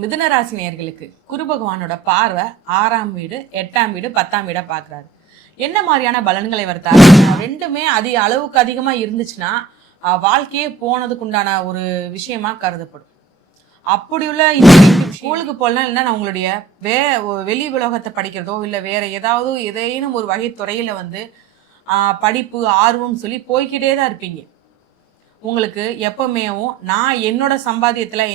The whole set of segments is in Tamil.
மிதுன ராசி நேயர்களுக்கு குரு பகவானோட பார்வை 6ஆம் வீடு 8ஆம் வீடு 10ஆம் வீடை பார்க்குறாரு. என்ன மாதிரியான பலன்களை வருத்தாரு? ரெண்டுமே அளவுக்கு அதிகமா இருந்துச்சுன்னா வாழ்க்கையே போனதுக்கு உண்டான ஒரு விஷயமா கருதப்படும். அப்படி உள்ள ஸ்கூலுக்கு போகலாம், இல்லைன்னா உங்களுடைய வெளி உலகத்தை படிக்கிறதோ இல்லை வேற ஏதேனும் ஒரு வகை துறையில படிப்பு ஆர்வம் சொல்லி போய்கிட்டே தான் இருப்பீங்க. உங்களுக்கு எப்பவுமேவும் நான் என்னோட சம்பாத்தியத்தில்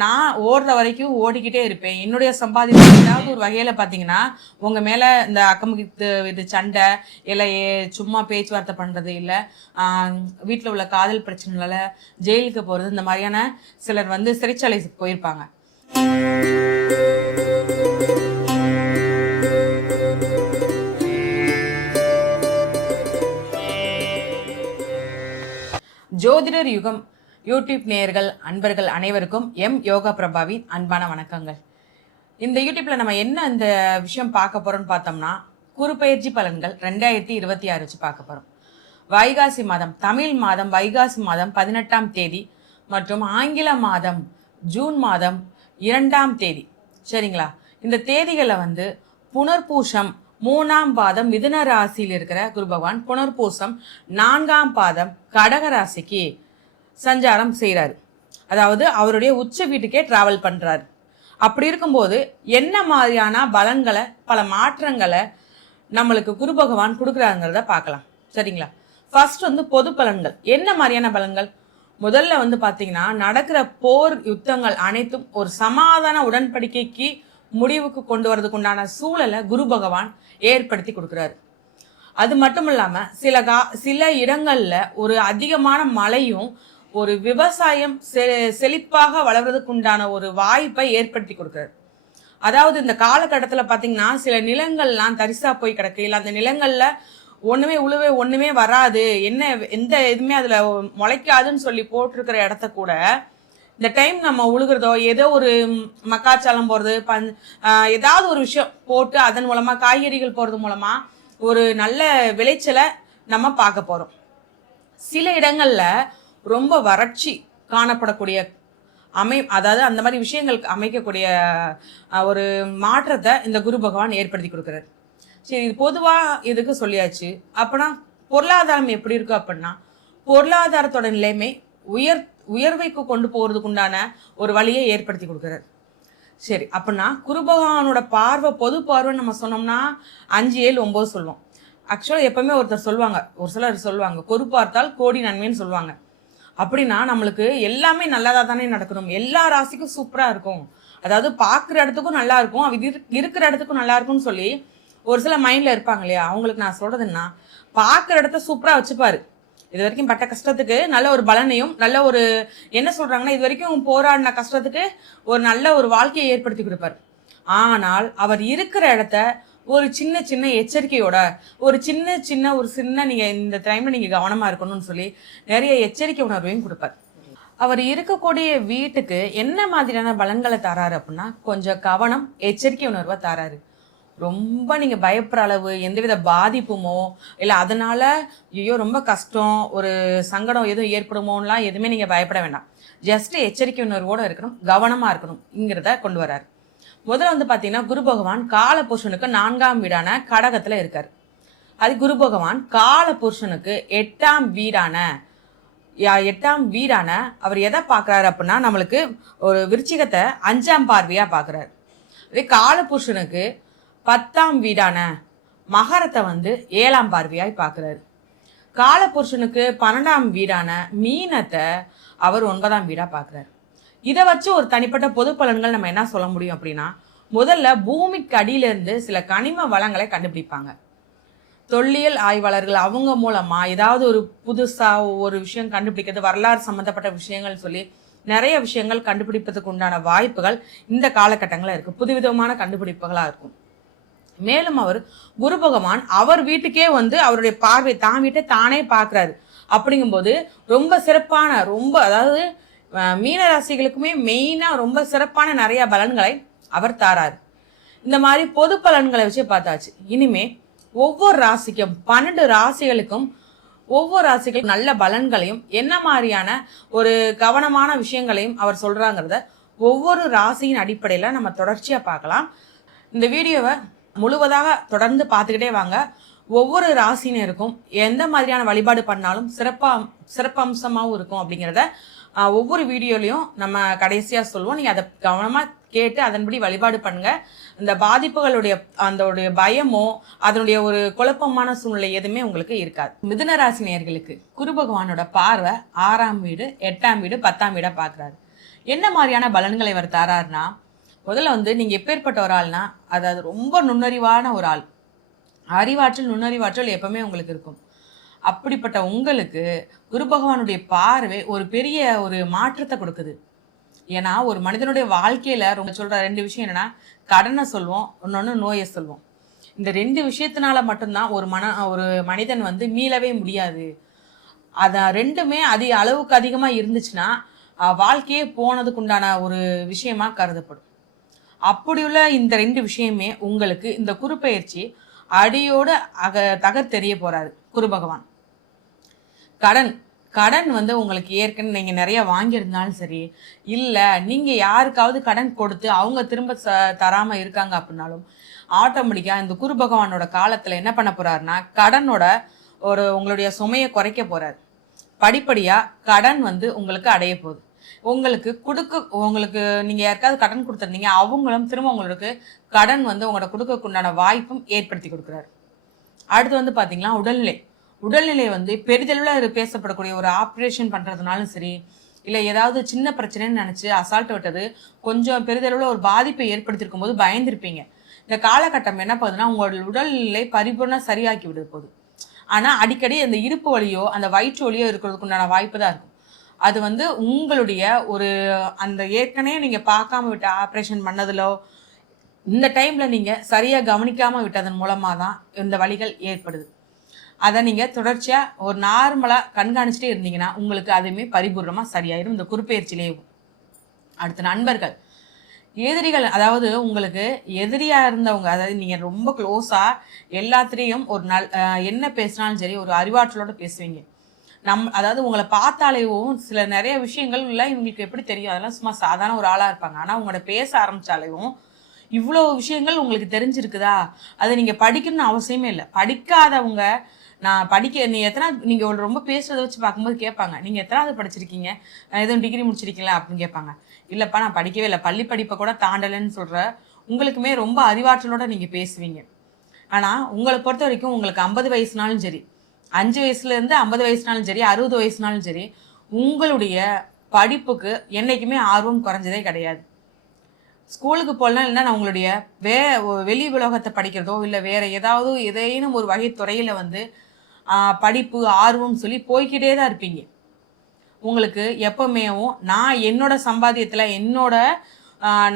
நான் ஓடுற வரைக்கும் ஓடிக்கிட்டே இருப்பேன். என்னுடைய சம்பாதியம் ஏதாவது ஒரு வகையில் பார்த்தீங்கன்னா உங்கள் மேலே இந்த இது சண்டை இல்லை சும்மா பேச்சுவார்த்தை பண்ணுறது இல்லை வீட்டில் உள்ள காதல் பிரச்சனைனால ஜெயிலுக்கு போகிறது, இந்த மாதிரியான சிலர் சிறைச்சாலைக்கு போயிருப்பாங்க. ஜோதிடர் யுகம் யூடியூப் நேயர்கள் அன்பர்கள் அனைவருக்கும் யோகா பிரபாவின் அன்பான வணக்கங்கள். இந்த யூடியூப்ல நம்ம என்ன இந்த விஷயம் பார்க்க போறோம்னு பார்த்தோம்னா, குரு பயிற்சி பலன்கள் 2026 வச்சு பார்க்க போறோம். வைகாசி மாதம், தமிழ் மாதம் வைகாசி மாதம் 18ஆம் தேதி மற்றும் ஆங்கில மாதம் ஜூன் மாதம் 2ஆம் தேதி, சரிங்களா? இந்த தேதிகளை புனர்பூசம் 3ஆம் பாதம் மிதுன ராசியில் இருக்கிற குரு பகவான் புனர்பூசம் 4ஆம் பாதம் கடக ராசிக்கு சஞ்சாரம் செய்கிறாரு. அதாவது அவருடைய உச்ச வீட்டுக்கே டிராவல் பண்றாரு. அப்படி இருக்கும்போது என்ன மாதிரியான பலன்களை, பல மாற்றங்களை நம்மளுக்கு குரு பகவான் கொடுக்குறாங்கிறத பார்க்கலாம், சரிங்களா? ஃபர்ஸ்ட் பொது பலன்கள். என்ன மாதிரியான பலன்கள்? முதல்ல பார்த்தீங்கன்னா, நடக்கிற போர் யுத்தங்கள் அனைத்தும் ஒரு சமாதான உடன்படிக்கைக்கு முடிவுக்கு கொண்டு வரதுக்கு உண்டான சூழலை குரு பகவான் ஏற்படுத்தி கொடுக்குறாரு. அது மட்டும் இல்லாம சில இடங்கள்ல ஒரு அதிகமான மழையும் ஒரு விவசாயம் செழிப்பாக வளர்றதுக்கு உண்டான ஒரு வாய்ப்பை ஏற்படுத்தி கொடுக்குறாரு. அதாவது இந்த காலகட்டத்தில் பார்த்தீங்கன்னா, சில நிலங்கள்லாம் தரிசா போய் கிடக்கு, இல்லை அந்த நிலங்கள்ல ஒண்ணுமே வராது, எந்த இதுவுமே அதுல முளைக்காதுன்னு சொல்லி போட்டிருக்கிற இடத்த கூட இந்த டைம் நம்ம உழுகிறதோ ஏதோ ஒரு மக்காச்சாலம் போறது ஏதாவது ஒரு விஷயம் போட்டு அதன் மூலமா காய்கறிகள் போறது மூலமா ஒரு நல்ல விளைச்சலை நம்ம பார்க்க போறோம். சில இடங்கள்ல ரொம்ப வறட்சி காணப்படக்கூடிய அதாவது அந்த மாதிரி விஷயங்களுக்கு அமைக்கக்கூடிய ஒரு மாற்றத்தை இந்த குரு பகவான் ஏற்படுத்தி கொடுக்குறாரு. சரி, இது பொதுவா இதுக்கு சொல்லியாச்சு. அப்படின்னா பொருளாதாரம் எப்படி இருக்கு அப்படின்னா, பொருளாதாரத்தோட நிலைமை உயர்வைக்கு கொண்டு போறதுக்கு உண்டான ஒரு வழியை ஏற்படுத்தி கொடுக்குறாரு. சரி, அப்படின்னா குரு பகவானோட பார்வை, பொது பார்வைன்னு நம்ம சொன்னோம்னா 5, 7, 9 சொல்லுவோம். ஆக்சுவலாக எப்பவுமே ஒரு சிலர் சொல்லுவாங்க குரு பார்த்தால் கோடி நன்மைன்னு சொல்லுவாங்க. அப்படின்னா நம்மளுக்கு எல்லாமே நல்லதா தானே நடக்கணும், எல்லா ராசிக்கும் சூப்பரா இருக்கும், அதாவது பார்க்குற இடத்துக்கும் நல்லா இருக்கும், இருக்கிற இடத்துக்கும் நல்லா இருக்கும்னு சொல்லி ஒரு சில மைண்ட்ல இருப்பாங்க இல்லையா? அவங்களுக்கு நான் சொல்றதுன்னா, பார்க்குற இடத்த சூப்பரா வச்சுப்பாரு. இது வரைக்கும் பட்ட கஷ்டத்துக்கு நல்ல ஒரு பலனையும், நல்ல ஒரு என்ன சொல்றாங்கன்னா, இது வரைக்கும் போராடின கஷ்டத்துக்கு ஒரு நல்ல ஒரு வாழ்க்கையை ஏற்படுத்தி கொடுப்பாரு. ஆனால் அவர் இருக்கிற இடத்த ஒரு சின்ன எச்சரிக்கையோட ஒரு சின்ன நீங்க இந்த டைம்ல நீங்க கவனமா இருக்கணும்னு சொல்லி நிறைய எச்சரிக்கை உணர்வையும் கொடுப்பார். அவர் இருக்கக்கூடிய வீட்டுக்கு என்ன மாதிரியான பலன்களை தராரு அப்படின்னா, கொஞ்சம் கவனம், எச்சரிக்கை உணர்வை தராரு. ரொம்ப நீங்க பயப்படுற அளவு எந்தவித பாதிப்புமோ இல்லை அதனால ஐயோ ரொம்ப கஷ்டம், ஒரு சங்கடம் எதுவும் ஏற்படுமோலாம் எதுவுமே நீங்க பயப்பட வேண்டாம். ஜஸ்ட் எச்சரிக்கை உணர்வோட இருக்கணும், கவனமா இருக்கணும்ங்கிறத கொண்டு வர்றாரு. முதல்ல பார்த்தீங்கன்னா, குரு பகவான் காலபுருஷனுக்கு 4ஆம் வீடான கடகத்துல இருக்காரு. அது குரு பகவான் காலபுருஷனுக்கு 8ஆம் வீடான அவர் எதை பார்க்குறாரு அப்படின்னா, நம்மளுக்கு ஒரு விருச்சிகத்தை 5ஆம் பார்வையா பார்க்குறாரு. அதே காலபுருஷனுக்கு 10ஆம் வீடான மகரத்தை 7ஆம் பார்வையாய் பார்க்குறாரு. காலபுருஷனுக்கு 12ஆம் வீடான மீனத்தை அவர் 9ஆம் வீடா பார்க்குறாரு. இதை வச்சு ஒரு தனிப்பட்ட பொது பலன்கள் நம்ம என்ன சொல்ல முடியும் அப்படின்னா, முதல்ல பூமிக்கு அடியிலிருந்து சில கனிம வளங்களை கண்டுபிடிப்பாங்க. தொல்லியல் ஆய்வாளர்கள் அவங்க மூலமா ஏதாவது ஒரு புதுசா ஒரு விஷயம் கண்டுபிடிக்கிறது, வரலாறு சம்பந்தப்பட்ட விஷயங்கள் சொல்லி நிறைய விஷயங்கள் கண்டுபிடிப்பதுக்கு உண்டான வாய்ப்புகள் இந்த காலகட்டங்களில் இருக்கு. புதுவிதமான கண்டுபிடிப்புகளா இருக்கும். மேலும் அவர் குரு பகவான் அவர் வீட்டுக்கே அவருடைய பார்வை தான் வீட்டை தானே பார்க்கிறாரு. அப்படிங்கும்போது ரொம்ப சிறப்பான, அதாவது மீன ராசிகளுக்குமே மெயினா ரொம்ப சிறப்பான நிறைய பலன்களை அவர் தாராரு. இந்த மாதிரி பொது பலன்களை வச்சு பார்த்தாச்சு. இனிமே ஒவ்வொரு ராசிக்கும் 12 ராசிகளுக்கும் ஒவ்வொரு ராசிகளுக்கும் நல்ல பலன்களையும் என்ன மாதிரியான ஒரு கவனமான விஷயங்களையும் அவர் சொல்றாங்கிறத ஒவ்வொரு ராசியின் அடிப்படையில் நம்ம தொடர்ச்சியாக பார்க்கலாம். இந்த வீடியோவை முழுவதாக தொடர்ந்து பார்த்துக்கிட்டே வாங்க. ஒவ்வொரு ராசினருக்கும் எந்த மாதிரியான வழிபாடு பண்ணாலும் சிறப்பம்சமாகவும் இருக்கும் அப்படிங்கிறத ஒவ்வொரு வீடியோலையும் நம்ம கடைசியாக சொல்லுவோம். நீங்கள் அதை கவனமாக கேட்டு அதன்படி வழிபாடு பண்ணுங்க. இந்த பாதிப்புகளுடைய அதோடைய பயமோ அதனுடைய ஒரு குழப்பமான சூழ்நிலை எதுவுமே உங்களுக்கு இருக்காது. மிதுன ராசி நேயர்களுக்கு குரு பகவானோட பார்வை 6ஆம் வீடு, 8ஆம் வீடு, 10ஆம் வீடை பார்க்குறாரு. என்ன மாதிரியான பலன்களை அவர் தராருன்னா, முதல்ல நீங்கள் எப்பேற்பட்ட ஒரு ஆள்னா, அதாவது ரொம்ப நுண்ணறிவான ஒரு ஆள். அறிவாற்றல் நுண்ணறிவாற்றல் எப்பவுமே உங்களுக்கு இருக்கும். அப்படிப்பட்ட உங்களுக்கு குரு பகவானுடைய பார்வை ஒரு பெரிய ஒரு மாற்றத்தை கொடுக்குது. ஏன்னா ஒரு மனிதனுடைய வாழ்க்கையில ரொம்ப சொல்ற 2 விஷயம் என்னன்னா, கடனை சொல்வோம், இன்னொன்று நோயை சொல்வோம். இந்த 2 விஷயத்தினால மட்டும்தான் ஒரு மனிதன் மீளவே முடியாது. அத 2மே அளவுக்கு அதிகமா இருந்துச்சுன்னா வாழ்க்கையே போனதுக்கு உண்டான ஒரு விஷயமா கருதப்படும். அப்படியுள்ள இந்த 2 விஷயமே உங்களுக்கு இந்த குரு பயிற்சி அடியோட தகர்த்தெறிய போறாரு குரு பகவான். கடன் உங்களுக்கு ஏற்கனவே நீங்கள் நிறைய வாங்கியிருந்தாலும் சரி, இல்லை நீங்கள் யாருக்காவது கடன் கொடுத்து அவங்க திரும்ப தராமல் இருக்காங்க அப்படின்னாலும் ஆட்டோமேட்டிக்காக இந்த குரு பகவானோட காலத்தில் என்ன பண்ண போகிறாருன்னா, கடனோட உங்களுடைய சுமையை குறைக்க போகிறார். படிப்படியாக கடன் உங்களுக்கு அடைய போகுது. உங்களுக்கு நீங்கள் யாருக்காவது கடன் கொடுத்துருந்தீங்க, அவங்களும் திரும்ப உங்களுக்கு கடன் உங்களோட கொடுக்கக்குண்டான வாய்ப்பும் ஏற்படுத்தி கொடுக்குறாரு. அடுத்து பார்த்தீங்கன்னா உடல்நிலை பெரிதளவில் பேசப்படக்கூடிய ஒரு ஆப்ரேஷன் பண்ணுறதுனாலும் சரி, இல்லை ஏதாவது சின்ன பிரச்சனைன்னு நினச்சி அசால்ட் விட்டது கொஞ்சம் பெரிதளவில் ஒரு பாதிப்பை ஏற்படுத்தியிருக்கும் போது பயந்துருப்பீங்க. இந்த காலகட்டம் என்ன பண்ணுதுன்னா, உங்களோட உடல்நிலை பரிபூர்ணம் சரியாக்கி விடுது போகுது. ஆனால் அடிக்கடி அந்த இடுப்பு வலியோ அந்த வயிற்று வலியோ இருக்கிறதுக்கு உண்டான வாய்ப்பு தான் இருக்கும். அது உங்களுடைய ஒரு அந்த ஏற்கனவே நீங்கள் பார்க்காம விட்ட ஆப்ரேஷன் பண்ணதிலோ இந்த டைமில் நீங்கள் சரியாக கவனிக்காமல் விட்டதன் மூலமாக தான் இந்த வலிகள் ஏற்படுது. அதை நீங்கள் தொடர்ச்சியாக ஒரு நார்மலாக கண்காணிச்சுட்டே இருந்தீங்கன்னா உங்களுக்கு அதுவுமே பரிபூர்ணமாக சரியாயிடும் இந்த குருப்பெயர்ச்சியிலே. அடுத்த நண்பர்கள், எதிரிகள், அதாவது உங்களுக்கு எதிரியாக இருந்தவங்க, அதாவது நீங்கள் ரொம்ப க்ளோஸாக எல்லாத்துலேயும் ஒரு என்ன பேசினாலும் சரி ஒரு அறிவாற்றலோடு பேசுவீங்க. அதாவது உங்களை பார்த்தாலேயும் சில நிறைய விஷயங்கள் இல்லை இவங்களுக்கு எப்படி தெரியும், அதெல்லாம் சும்மா சாதாரண ஒரு ஆளாக இருப்பாங்க. ஆனால் உங்களோட பேச ஆரம்பித்தாலேயும் இவ்வளோ விஷயங்கள் உங்களுக்கு தெரிஞ்சிருக்குதா, அதை நீங்கள் படிக்கணும்னு அவசியமே இல்லை. படிக்காதவங்க நீங்கள் ரொம்ப பேசுறதை வச்சு பார்க்கும்போது கேட்பாங்க, நீங்கள் எத்தனாவது படிச்சிருக்கீங்க, எதுவும் டிகிரி முடிச்சிருக்கீங்களா அப்படின்னு கேட்பாங்க. இல்லைப்பா நான் படிக்கவே இல்லை, பள்ளி படிப்பை கூட தாண்டலைன்னு சொல்கிற உங்களுக்குமே ரொம்ப அறிவாற்றலோடு நீங்கள் பேசுவீங்க. ஆனால் உங்களை பொறுத்த வரைக்கும் உங்களுக்கு 50 வயசுனாலும் சரி, 5 வயசுலேருந்து 50 வயசுனாலும் சரி, 60 வயசுனாலும் சரி, உங்களுடைய படிப்புக்கு என்றைக்குமே ஆர்வம் குறைஞ்சதே கிடையாது. ஸ்கூலுக்கு போகலாம், இல்லைன்னா நான் உங்களுடைய வெளி உலகத்தை படிக்கிறதோ இல்லை வேறு ஏதேனும் ஒரு வகை துறையில் படிப்பு ஆர்வம் சொல்லி போய்கிட்டே தான் இருப்பீங்க. உங்களுக்கு எப்பவுமேவும் நான் என்னோட சம்பாத்தியத்தில்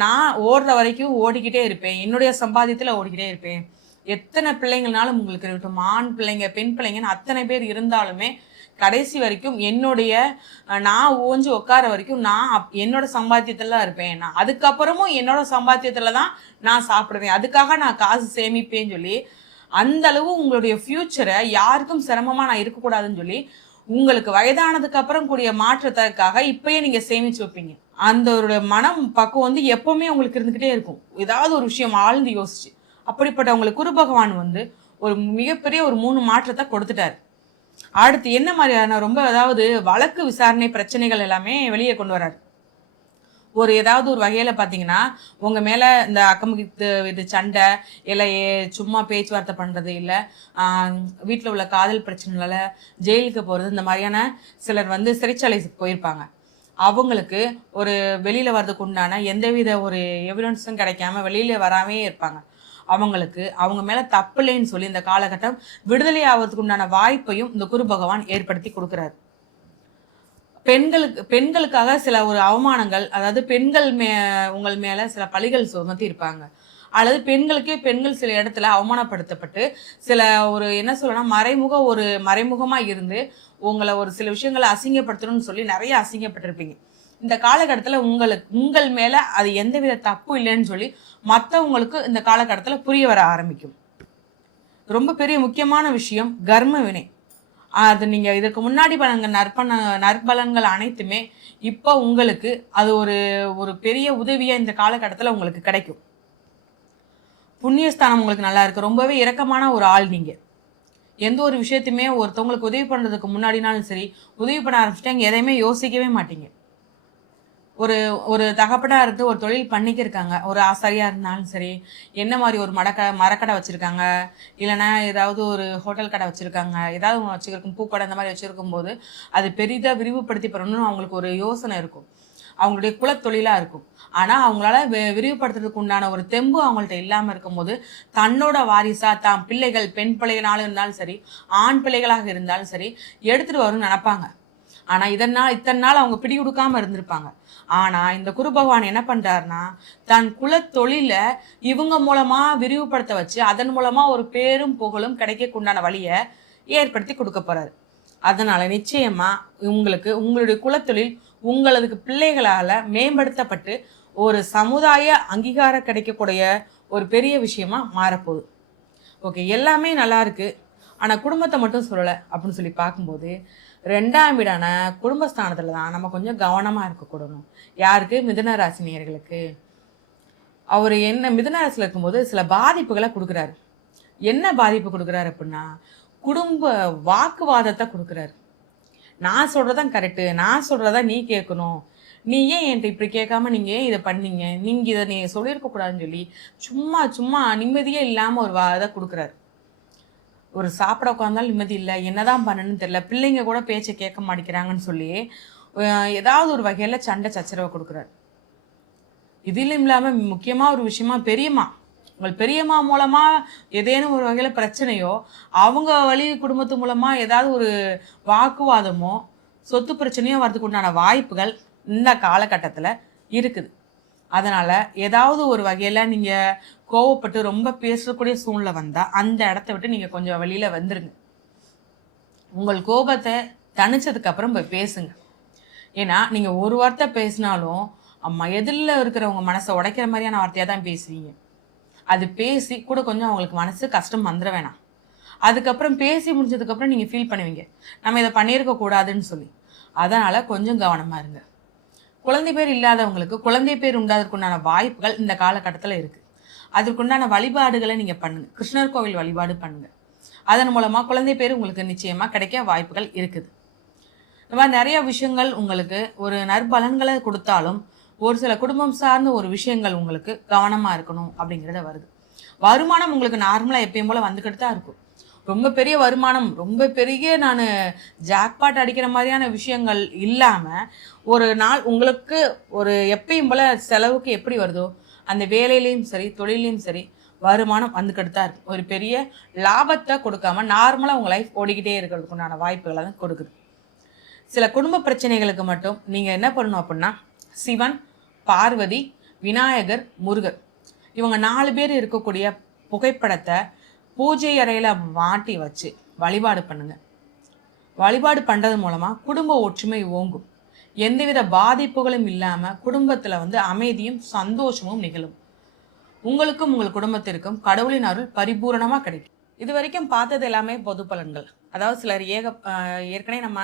நான் ஓடுற வரைக்கும் ஓடிக்கிட்டே இருப்பேன், என்னுடைய சம்பாத்தியத்தில் ஓடிக்கிட்டே இருப்பேன். எத்தனை பிள்ளைங்கள்னாலும் உங்களுக்கு இருக்கட்டும், ஆண் பிள்ளைங்க பெண் பிள்ளைங்கன்னு அத்தனை பேர் இருந்தாலுமே கடைசி வரைக்கும் நான் ஓஞ்சு உட்கார வரைக்கும் நான் என்னோட சம்பாத்தியத்தில் தான் இருப்பேன். நான் அதுக்கப்புறமும் என்னோட சம்பாத்தியத்தில் தான் நான் சாப்பிடுவேன், அதுக்காக நான் காசு சேமிப்பேன்னு சொல்லி அந்த அளவு உங்களுடைய ஃப்யூச்சரை யாருக்கும் சிரமமாக நான் இருக்கக்கூடாதுன்னு சொல்லி உங்களுக்கு வயதானதுக்கு அப்புறம் கூடிய மாற்றத்திற்காக இப்பயே நீங்கள் சேமிச்சு வைப்பீங்க. அந்த ஒரு மனம் பக்குவம் எப்பவுமே உங்களுக்கு இருந்துக்கிட்டே இருக்கும், ஏதாவது ஒரு விஷயம் ஆழ்ந்து யோசிச்சு. அப்படிப்பட்ட உங்களுக்கு குரு பகவான் ஒரு மிகப்பெரிய ஒரு 3 மாற்றத்தை கொடுத்துட்டாரு. அடுத்து என்ன மாதிரியான அதாவது வழக்கு விசாரணை பிரச்சனைகள் எல்லாமே வெளியே கொண்டு வராரு. ஏதாவது ஒரு வகையில் பார்த்தீங்கன்னா உங்கள் மேலே இந்த இது சண்டை இல்லை சும்மா பேச்சுவார்த்தை பண்ணுறது, இல்லை வீட்டில் உள்ள காதல் பிரச்சனைனால ஜெயிலுக்கு போகிறது, இந்த மாதிரியான சிலர் சிறைச்சாலைக்கு போயிருப்பாங்க. அவங்களுக்கு ஒரு வெளியில் வர்றதுக்கு உண்டான எந்தவித ஒரு எவிடன்ஸும் கிடைக்காம வெளியில் வராமே இருப்பாங்க. அவங்களுக்கு அவங்க மேலே தப்பு இல்லைன்னு சொல்லி இந்த காலகட்டம் விடுதலை ஆகிறதுக்கு உண்டான வாய்ப்பையும் இந்த குரு பகவான் ஏற்படுத்தி கொடுக்குறாரு. பெண்களுக்காக சில ஒரு அவமானங்கள், அதாவது உங்கள் மேலே சில பழிகள் சுமத்தி இருப்பாங்க, அல்லது பெண்கள் சில இடத்துல அவமானப்படுத்தப்பட்டு சில ஒரு என்ன சொல்லணும் மறைமுகமாக இருந்து உங்களை ஒரு சில விஷயங்களை அசிங்கப்படுத்தணும்னு சொல்லி நிறைய அசிங்கப்பட்டிருப்பீங்க. இந்த காலகட்டத்தில் உங்கள் மேலே அது எந்தவித தப்பு இல்லைன்னு சொல்லி மற்றவங்களுக்கு இந்த காலகட்டத்தில் புரிய வர ஆரம்பிக்கும். ரொம்ப பெரிய முக்கியமான விஷயம் கர்ம வினை. அது நீங்கள் இதுக்கு முன்னாடி நற்பலன்கள் அனைத்துமே இப்போ உங்களுக்கு அது ஒரு ஒரு பெரிய உதவியாக இந்த காலகட்டத்தில் உங்களுக்கு கிடைக்கும். புண்ணியஸ்தானம் உங்களுக்கு நல்லா இருக்குது. ரொம்பவே இரக்கமான ஒரு ஆள் நீங்கள். எந்த ஒரு விஷயத்தையுமே ஒருத்தவங்களுக்கு உதவி பண்ணுறதுக்கு முன்னாடினாலும் சரி, உதவி பண்ண ஆரம்பிச்சிட்டாங்க எதையுமே யோசிக்கவே மாட்டீங்க. ஒரு ஒரு தகப்பனாக இருந்து ஒரு தொழில் பண்ணிக்கிருக்காங்க. ஒரு ஆசாரியாக இருந்தாலும் சரி, என்ன மாதிரி ஒரு மரக்கடை வச்சுருக்காங்க, இல்லைன்னா ஏதாவது ஒரு ஹோட்டல் கடை வச்சுருக்காங்க, ஏதாவது ஒன்று வச்சுருக்கும், பூக்கடை இந்த மாதிரி வச்சுருக்கும் போது அது பெரிதாக விரிவுபடுத்தி பண்ணணும்னு அவங்களுக்கு ஒரு யோசனை இருக்கும். அவங்களுடைய குலத்தொழிலாக இருக்கும். ஆனால் அவங்களால விரிவுபடுத்துறதுக்கு உண்டான ஒரு தெம்பு அவங்கள்ட்ட இல்லாமல் இருக்கும்போது தன்னோட வாரிசா தான் பிள்ளைகள் பெண் பிள்ளைகளாலும் இருந்தாலும் சரி, ஆண் பிள்ளைகளாக இருந்தாலும் சரி எடுத்துகிட்டு வரும்னு நினைப்பாங்க. ஆனால் இத்தனை நாள் அவங்க பிடி கொடுக்காம இருந்திருப்பாங்க. ஆனால் இந்த குரு பகவான் என்ன பண்ணுறாருன்னா, தன் குலத்தொழிலை இவங்க மூலமாக விரிவுபடுத்த வச்சு அதன் மூலமாக ஒரு பேரும் புகழும் கிடைக்கக்குண்டான வழியை ஏற்படுத்தி கொடுக்க போகிறாரு. அதனால் நிச்சயமாக உங்களுக்கு உங்களுடைய குலத்தொழில் உங்களதுக்கு பிள்ளைகளால் மேம்படுத்தப்பட்டு ஒரு சமுதாய அங்கீகாரம் கிடைக்கக்கூடிய ஒரு பெரிய விஷயமா மாறப்போகுது. ஓகே, எல்லாமே நல்லா இருக்குது. ஆனால் குடும்பத்தை மட்டும் சொல்லலை அப்படின்னு சொல்லி பார்க்கும்போது 2ஆம் வீடான குடும்பஸ்தானத்தில் தான் நம்ம கொஞ்சம் கவனமாக இருக்கக்கூடணும். யாருக்கு? மிதுன ராசி நேயர்களுக்கு. அவர் என்ன மிதுன ராசியில் இருக்கும்போது சில பாதிப்புகளை கொடுக்குறாரு. என்ன பாதிப்பு கொடுக்குறாரு அப்படின்னா, குடும்ப வாக்குவாதத்தை கொடுக்குறாரு. நான் சொல்கிறதான் கரெக்டு, நான் சொல்கிறதா நீ கேட்கணும், நீ ஏன் என்கிட்ட இப்படி கேட்காம நீங்கள் ஏன் இதை பண்ணீங்க, நீங்கள் இதை நீங்கள் சொல்லியிருக்கக்கூடாதுன்னு சொல்லி சும்மா நிம்மதியே இல்லாமல் ஒரு இதை கொடுக்குறாரு. ஒரு சாப்பிட உட்காந்தாலும் நிம்மதி இல்லை, என்னதான் பண்ணணும்னு தெரியல, பிள்ளைங்க கூட பேச்சை கேட்க மாட்டேங்கிறாங்கன்னு சொல்லி ஏதாவது ஒரு வகையில் சண்டை சச்சரவை கொடுக்குறாரு. இதிலும் இல்லாமல் முக்கியமாக ஒரு விஷயமா பெரியம்மா, உங்கள் பெரியம்மா மூலமாக ஏதேனும் ஒரு வகையில் பிரச்சனையோ, அவங்க வழி குடும்பத்து மூலமாக ஏதாவது ஒரு வாக்குவாதமோ சொத்து பிரச்சனையோ வரதுக்கு உண்டான வாய்ப்புகள் இந்த காலகட்டத்தில் இருக்குது. அதனால் ஏதாவது ஒரு வகையில் நீங்கள் கோவப்பட்டு ரொம்ப பேசக்கூடிய சூழ்நிலை வந்தால் அந்த இடத்த விட்டு நீங்கள் கொஞ்சம் வெளியில் வந்துடுங்க. உங்கள் கோபத்தை தணிச்சதுக்கப்புறம் போய் பேசுங்க. ஏன்னா நீங்கள் ஒரு வார்த்தை பேசினாலும் அம்மா எதிரில் இருக்கிறவங்க மனசை உடைக்கிற மாதிரியான வார்த்தையாக தான் பேசுவீங்க. அது பேசி கூட கொஞ்சம் அவங்களுக்கு மனசு கஷ்டம் வந்துட வேணாம். அதுக்கப்புறம் பேசி முடிஞ்சதுக்கப்புறம் நீங்கள் ஃபீல் பண்ணுவீங்க நம்ம இதை பண்ணியிருக்கக்கூடாதுன்னு சொல்லி. அதனால் கொஞ்சம் கவனமாக இருங்க. குழந்தை பேர் இல்லாதவங்களுக்கு குழந்தை பேர் உண்டாததுக்குண்டான வாய்ப்புகள் இந்த காலகட்டத்தில் இருக்குது. அதற்குண்டான வழிபாடுகளை நீங்கள் பண்ணுங்கள். கிருஷ்ணர் கோவில் வழிபாடு பண்ணுங்கள். அதன் மூலமாக குழந்தை பேர் உங்களுக்கு நிச்சயமாக கிடைக்க வாய்ப்புகள் இருக்குது. இந்த மாதிரி நிறைய விஷயங்கள் உங்களுக்கு ஒரு நற்பலன்களை கொடுத்தாலும் ஒரு சில குடும்பம் சார்ந்த ஒரு விஷயங்கள் உங்களுக்கு கவனமாக இருக்கணும் அப்படிங்கிறத வருது. வருமானம் உங்களுக்கு நார்மலாக எப்பயும் போல் வந்துக்கிட்டு தான் இருக்கும். ரொம்ப பெரிய வருமானம், ரொம்ப பெரிய நான் ஜாக்பாட் அடிக்கிற மாதிரியான விஷயங்கள் இல்லாமல் ஒரு நாள் உங்களுக்கு ஒரு எப்பயும் போல் செலவுக்கு எப்படி வருதோ அந்த வேலையிலையும் சரி தொழிலையும் சரி வருமானம் வந்துக்கிட்டு தான் இருக்குது. ஒரு பெரிய லாபத்தை கொடுக்காம நார்மலாக உங்கள் லைஃப் ஓடிக்கிட்டே இருக்கிறதுக்குண்டான வாய்ப்புகளை தான் கொடுக்குது. சில குடும்ப பிரச்சனைகளுக்கு மட்டும் நீங்கள் என்ன பண்ணணும் அப்படின்னா, சிவன், பார்வதி, விநாயகர், முருகர் இவங்க 4 பேர் இருக்கக்கூடிய புகைப்படத்தை பூஜை அறையில் மாட்டி வச்சு வழிபாடு பண்ணுங்க. வழிபாடு பண்ணுறது மூலமாக குடும்ப ஒற்றுமை ஓங்கும். எந்தவித பாதிப்புகளும் இல்லாமல் குடும்பத்தில் அமைதியும் சந்தோஷமும் நிகழும். உங்களுக்கும் உங்கள் குடும்பத்திற்கும் கடவுளின் அருள் பரிபூரணமாக கிடைக்கும். இது வரைக்கும் பார்த்தது எல்லாமே பொது பலன்கள். அதாவது சிலர் ஏற்கனவே நம்ம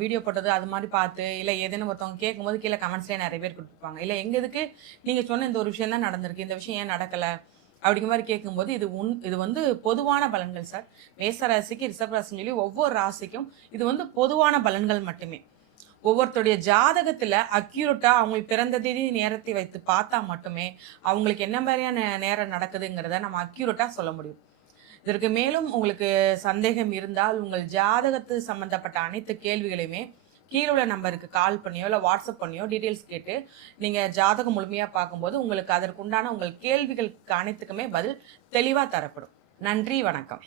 வீடியோ போட்டது அது மாதிரி பார்த்து இல்லை ஏதேனும் ஒருத்தவங்க கேட்கும்போது கீழே கமெண்ட்ஸ்லேயே நிறைய பேர் கொடுத்துருப்பாங்க. இல்லை எங்கள் இதுக்கு நீங்கள் சொன்ன இந்த ஒரு விஷயம் தான் நடந்திருக்கு, இந்த விஷயம் ஏன் நடக்கலை அப்படிங்கிற மாதிரி கேட்கும்போது இது பொதுவான பலன்கள் சார். மேச ராசிக்கு, ரிஷப ராசின்னு சொல்லி ஒவ்வொரு ராசிக்கும் இது பொதுவான பலன்கள் மட்டுமே. ஒவ்வொருத்தருடைய ஜாதகத்தில் அக்யூரேட்டாக அவங்களுக்கு பிறந்த தேதி நேரத்தை வைத்து பார்த்தா மட்டுமே அவங்களுக்கு என்ன மாதிரியான நேரம் நடக்குதுங்கிறத நம்ம அக்யூரேட்டாக சொல்ல முடியும். இதற்கு மேலும் உங்களுக்கு சந்தேகம் இருந்தால் உங்கள் ஜாதகத்து சம்மந்தப்பட்ட அனைத்து கேள்விகளையுமே கீழே உள்ள நம்பருக்கு கால் பண்ணியோ இல்லை வாட்ஸ்அப் பண்ணியோ டீட்டெயில்ஸ் கேட்டு நீங்கள் ஜாதகம் முழுமையாக பார்க்கும்போது உங்களுக்கு அதற்குண்டான உங்கள் கேள்விகளுக்கு அனைத்துக்குமே பதில் தெளிவாக தரப்படும். நன்றி, வணக்கம்.